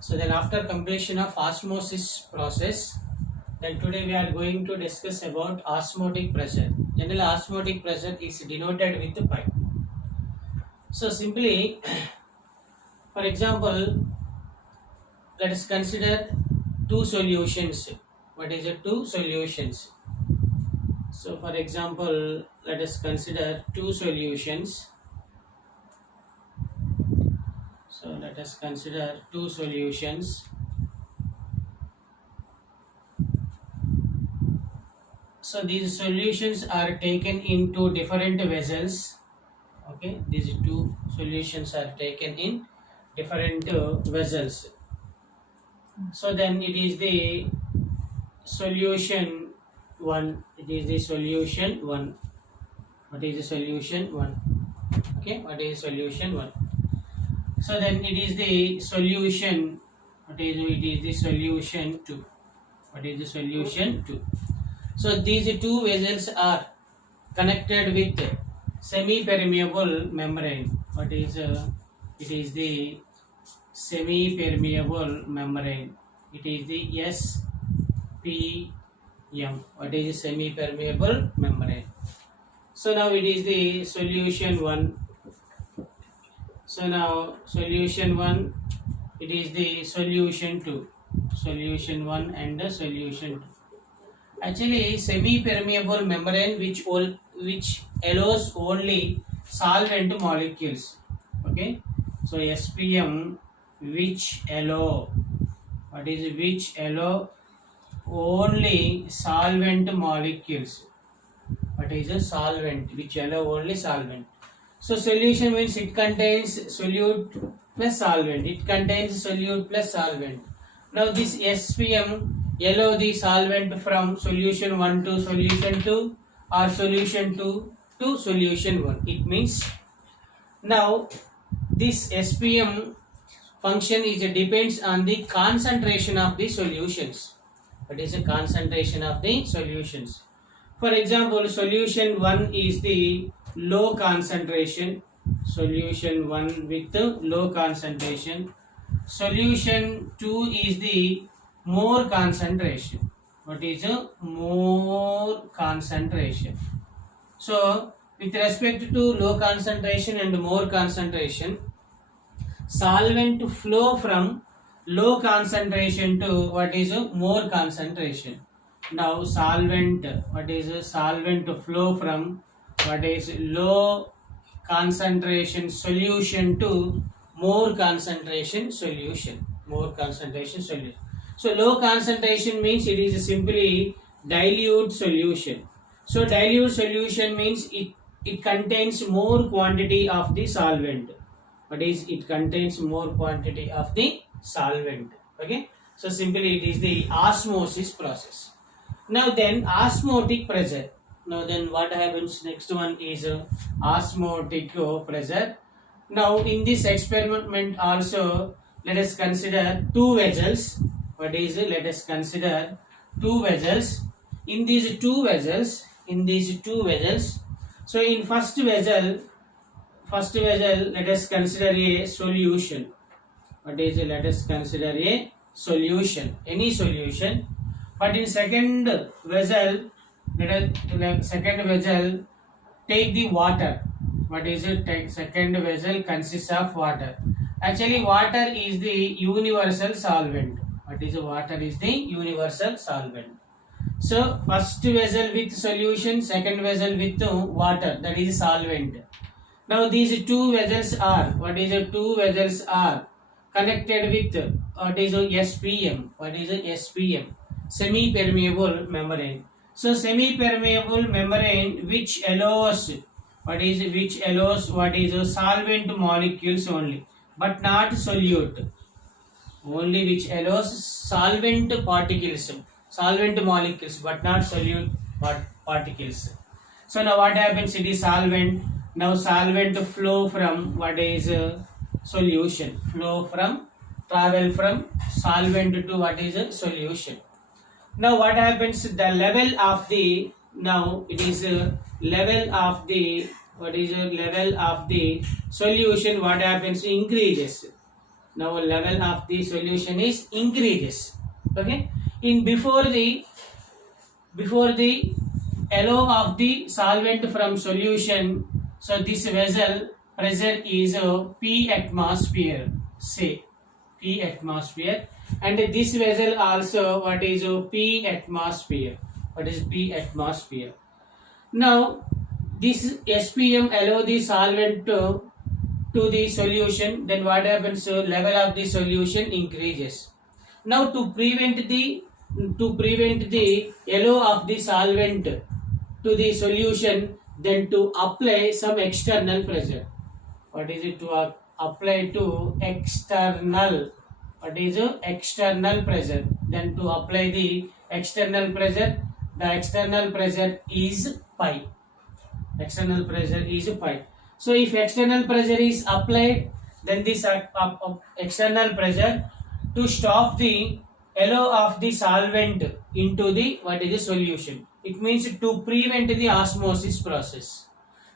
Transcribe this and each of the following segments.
So then after completion of osmosis process, then today we are going to discuss about osmotic pressure. Generally osmotic pressure is denoted with pi. So simply, for example, let us consider two solutions. What is it? Two solutions. So for example, let us consider two solutions. So let us consider two solutions. So these solutions are taken into different vessels. Okay, these two solutions are taken in different vessels. So then it is the solution 1. It is the solution 1. What is the solution 1? Okay, what is solution 1? So then it is the solution. What is it? Is the solution 2. What is the solution 2? So these two vessels are connected with semi-permeable membrane. What is it? Is the semi-permeable membrane. It is the SPM. What is the semi-permeable membrane? So now it is the solution 1. So now solution 1, it is the solution 2. Solution 1 and the solution 2. Actually, semi-permeable membrane which allows only solvent molecules. Okay, so SPM which allow only solvent molecules. What is a solvent? Which allow only solvent. So solution means it contains solute plus solvent. It contains solute plus solvent. Now this SPM allow the solvent from solution 1 to solution 2 or solution 2 to solution 1. It means now this SPM function is depends on the concentration of the solutions. What is the concentration of the solutions? For example, solution 1 is the low concentration. Solution 1 with the low concentration. Solution 2 is the more concentration. What is a more concentration? So with respect to low concentration and more concentration, solvent flow from low concentration to what is a more concentration. Now solvent, what is a solvent flow from what is low concentration solution to more concentration solution. More concentration solution. So low concentration means it is simply dilute solution. So dilute solution means it contains more quantity of the solvent. What is it contains more quantity of the solvent. Okay, so simply it is the osmosis process. Now then osmotic pressure. Now then what happens? Next one is osmotic pressure. Now in this experiment also let us consider two vessels. What is it? Let us consider two vessels. In these two vessels, so in first vessel let us consider a solution. What is it? Let us consider a solution, any solution. But in second vessel, second vessel take the water. What is it? Second vessel consists of water. Actually water is the universal solvent. What is water? Is the universal solvent. So first vessel with solution, second vessel with water, that is solvent. Now these two vessels are, what is it? Two vessels are connected with what is SPM. What is SPM? Semi-permeable membrane. So semi-permeable membrane which allows what is solvent molecules only, but not solute. Only which allows solvent particles, solvent molecules, but not solute particles. So now what happens? It is solvent. Now solvent flow from what is solution. Travel from solvent to what is a solution. Now what happens? The level of the, now it is level of the, what is level of the solution, what happens? Increases. now level of the solution is increases. Okay, in before the allow of the solvent from solution, so this vessel pressure is P atmosphere, say P atmosphere, and this vessel also what is P atmosphere, what is P atmosphere. Now this SPM allow the solvent to the solution, then what happens, level of the solution increases. Now to prevent the yellow of the solvent to the solution, then to apply some external pressure. What is it? To apply to external, what is external pressure, then to apply the external pressure, the external pressure is pi, external pressure is pi. So if external pressure is applied, then this external pressure to stop the flow of the solvent into the what is the solution. It means to prevent the osmosis process.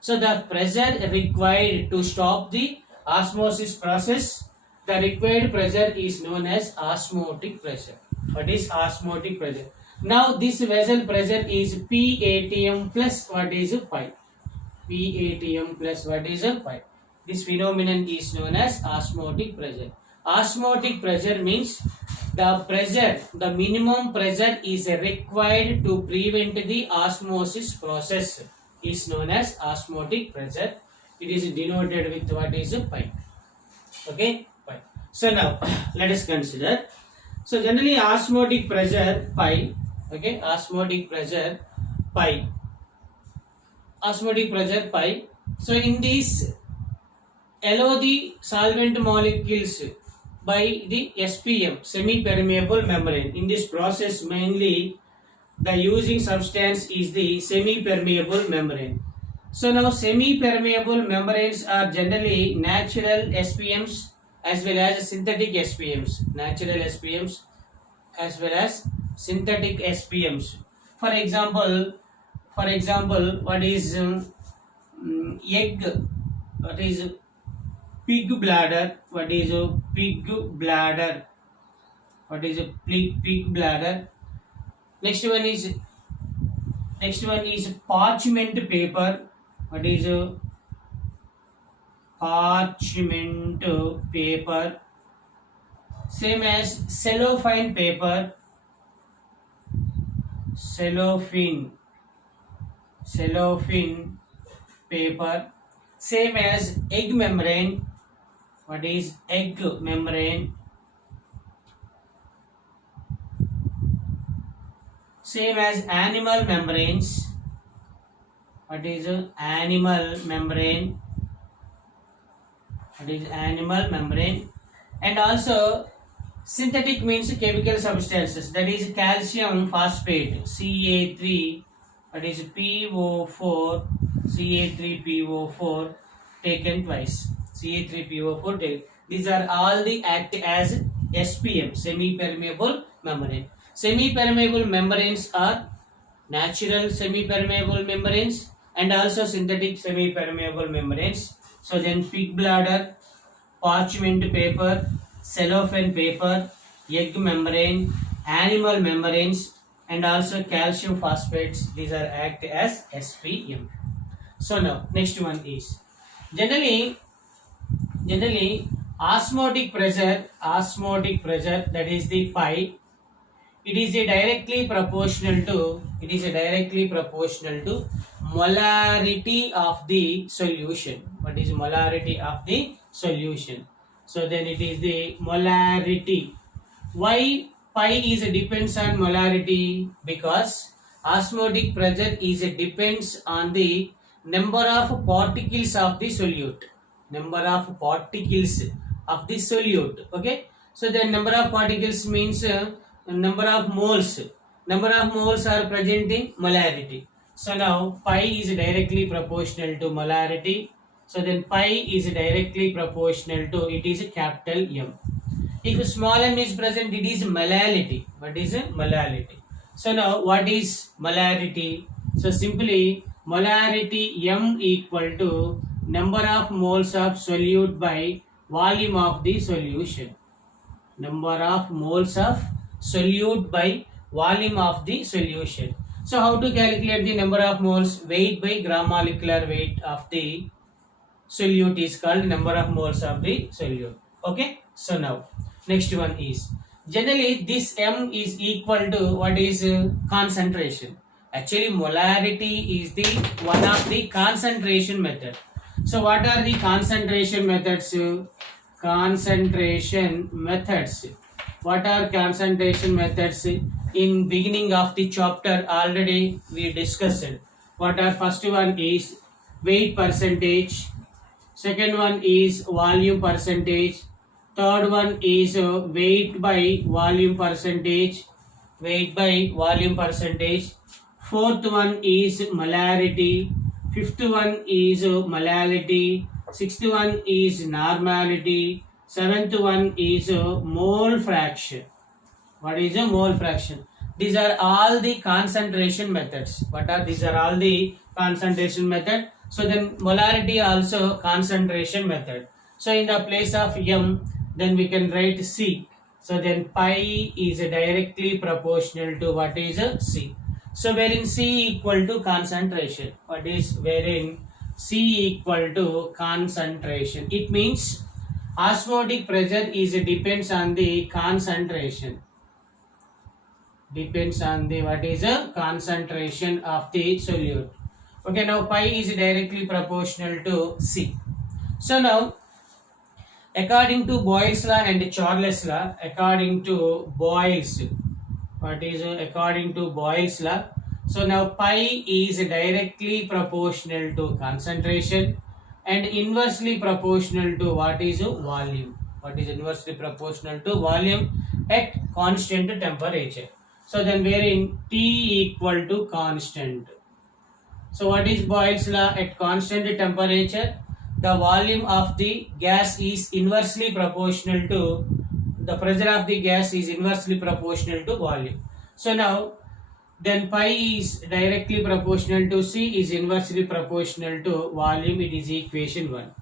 So the pressure required to stop the osmosis process, the required pressure is known as osmotic pressure. What is osmotic pressure? Now this vessel pressure is P atm plus what is pi. P atm plus what is pi. This phenomenon is known as osmotic pressure. Osmotic pressure means the minimum pressure is required to prevent the osmosis process is known as osmotic pressure. It is denoted with what is pi. Okay, pi. So now let us consider. So generally osmotic pressure pi. Okay, osmotic pressure pi. Osmotic pressure pi. So in this, allow the solvent molecules by the SPM, semi-permeable membrane. In this process, mainly the using substance is the semi-permeable membrane. So now semi-permeable membranes are generally natural SPMs as well as synthetic SPMs. Natural SPMs as well as synthetic SPMs. For example, what is egg? What is pig bladder? What is a pig bladder? What is a pig bladder? Next one is parchment paper. What is a parchment paper? Same as cellophane paper. Cellophane paper. Same as egg membrane. What is egg membrane? Same as animal membranes. What is animal membrane? What is animal membrane? And also synthetic means chemical substances, that is calcium phosphate, Ca3, what is PO4, Ca3PO4 taken twice, Ca3PO4 taken. These are all the act as SPM, semi-permeable membrane. Semi-permeable membranes are natural semi-permeable membranes and also synthetic semi-permeable membranes. So then pig bladder, parchment paper, cellophane paper, egg membrane, animal membranes, and also calcium phosphates. These are act as SPM. So now next one is generally osmotic pressure, that is the pi. It is directly proportional to molarity of the solution. What is molarity of the solution? So then it is the molarity. Why pi is depends on molarity? Because osmotic pressure is depends on the number of particles of the solute. Okay. So the number of particles means number of moles. Number of moles are present in molarity. So now pi is directly proportional to molarity. So then pi is directly proportional to, it is a capital M. If small m is present, it is molality. What is a molality? So now what is molarity? So simply molarity M equal to number of moles of solute by volume of the solution. Number of moles of solute by volume of the solution. So how to calculate the number of moles? Weight by gram molecular weight of the solute is called number of moles of the solute. Okay. So now next one is, generally this M is equal to what is concentration. Actually molarity is the one of the concentration method. So what are the concentration methods? Concentration methods. What are concentration methods? In beginning of the chapter already we discussed. What are first one is weight percentage, second one is volume percentage, third one is weight by volume percentage, fourth one is molarity, fifth one is molality, sixth one is normality, seventh one is mole fraction. What is a mole fraction? These are all the concentration methods. These are all the concentration method. So then molarity also concentration method. So in the place of M, then we can write C. So then pi is directly proportional to what is C. So wherein C equal to concentration. Wherein C equal to concentration. It means osmotic pressure depends on the concentration. Depends on the concentration of the solute. Okay, now pi is directly proportional to C. So now, according to Boyle's law and Charles' law, according to Boyle's law, so now pi is directly proportional to concentration and inversely proportional to volume. Inversely proportional to volume at constant temperature. So then wherein T equal to constant. So what is Boyle's law? At constant temperature, the volume of the gas is inversely proportional to the pressure of the gas is inversely proportional to volume. So now then pi is directly proportional to C is inversely proportional to volume. It is equation 1.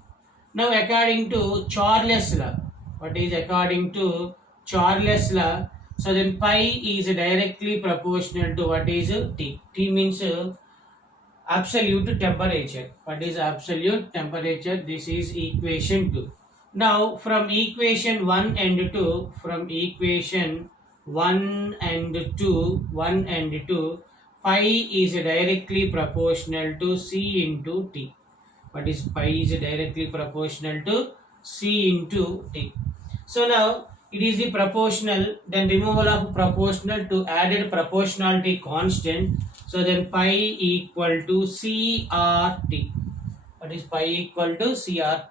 Now according to Charles' law, according to Charles' law? So then pi is directly proportional to T. T means absolute temperature. What is absolute temperature? This is equation 2. Now from equation 1 and 2, pi is directly proportional to C into T. Pi is directly proportional to C into T. So now it is the proportional, then removal of proportional to added proportionality constant. So then pi equal to CRT. Pi equal to CRT.